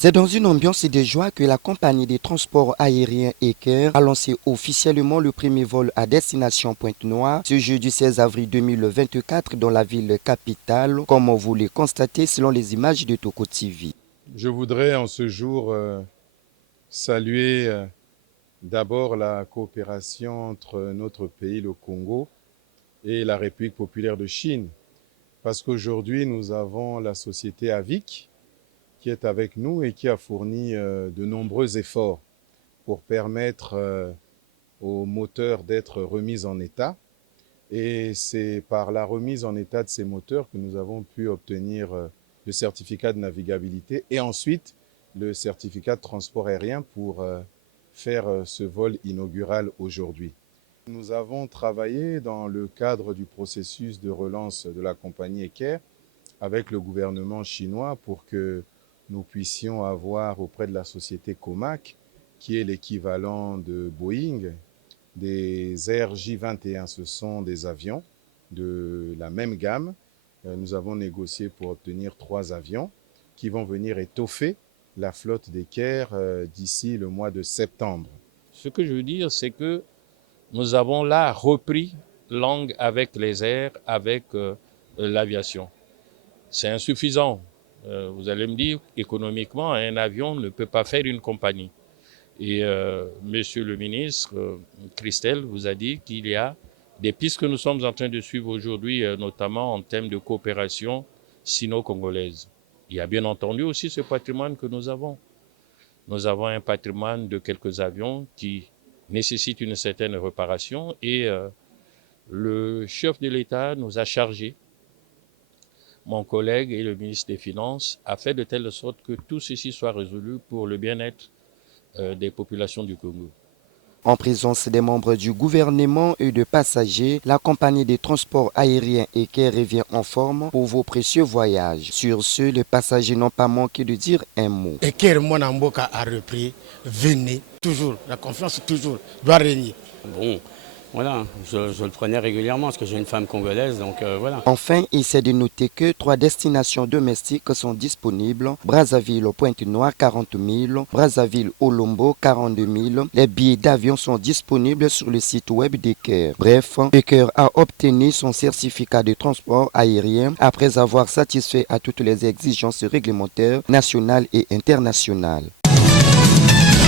C'est dans une ambiance de joie que la compagnie des transports aériens Eker a lancé officiellement le premier vol à destination Pointe-Noire ce jeudi 16 avril 2024 dans la ville capitale, comme vous le constatez selon les images de Toko TV. Je voudrais en ce jour saluer d'abord la coopération entre notre pays, le Congo, et la République populaire de Chine, parce qu'aujourd'hui nous avons la société AVIC qui est avec nous et qui a fourni de nombreux efforts pour permettre aux moteurs d'être remis en état. Et c'est par la remise en état de ces moteurs que nous avons pu obtenir le certificat de navigabilité et ensuite le certificat de transport aérien pour faire ce vol inaugural aujourd'hui. Nous avons travaillé dans le cadre du processus de relance de la compagnie Eker avec le gouvernement chinois pour que nous puissions avoir auprès de la société Comac, qui est l'équivalent de Boeing, des RJ-21. Ce sont des avions de la même gamme. Nous avons négocié pour obtenir 3 avions qui vont venir étoffer la flotte d'Eker d'ici le mois de septembre. Ce que je veux dire, c'est que nous avons là repris langue avec les airs, avec l'aviation. C'est insuffisant. Vous allez me dire, économiquement, un avion ne peut pas faire une compagnie. Et Monsieur le ministre, Christelle, vous a dit qu'il y a des pistes que nous sommes en train de suivre aujourd'hui, notamment en termes de coopération sino-congolaise. Il y a bien entendu aussi ce patrimoine que nous avons. Nous avons un patrimoine de quelques avions qui nécessitent une certaine réparation et le chef de l'État nous a chargé, mon collègue et le ministre des Finances, a fait de telle sorte que tout ceci soit résolu pour le bien-être des populations du Congo. En présence des membres du gouvernement et de passagers, la compagnie des transports aériens Eker revient en forme pour vos précieux voyages. Sur ce, les passagers n'ont pas manqué de dire un mot. Eker Mwanamboka a repris, venez, toujours, la confiance toujours doit régner. Bon, voilà, je le prenais régulièrement parce que j'ai une femme congolaise, donc voilà. Enfin, il s'est de noter que 3 destinations domestiques sont disponibles. Brazzaville Pointe-Noire 40 000, Brazzaville Olombo 42 000. Les billets d'avion sont disponibles sur le site web d'Eker. Bref, Eker a obtenu son certificat de transport aérien après avoir satisfait à toutes les exigences réglementaires nationales et internationales.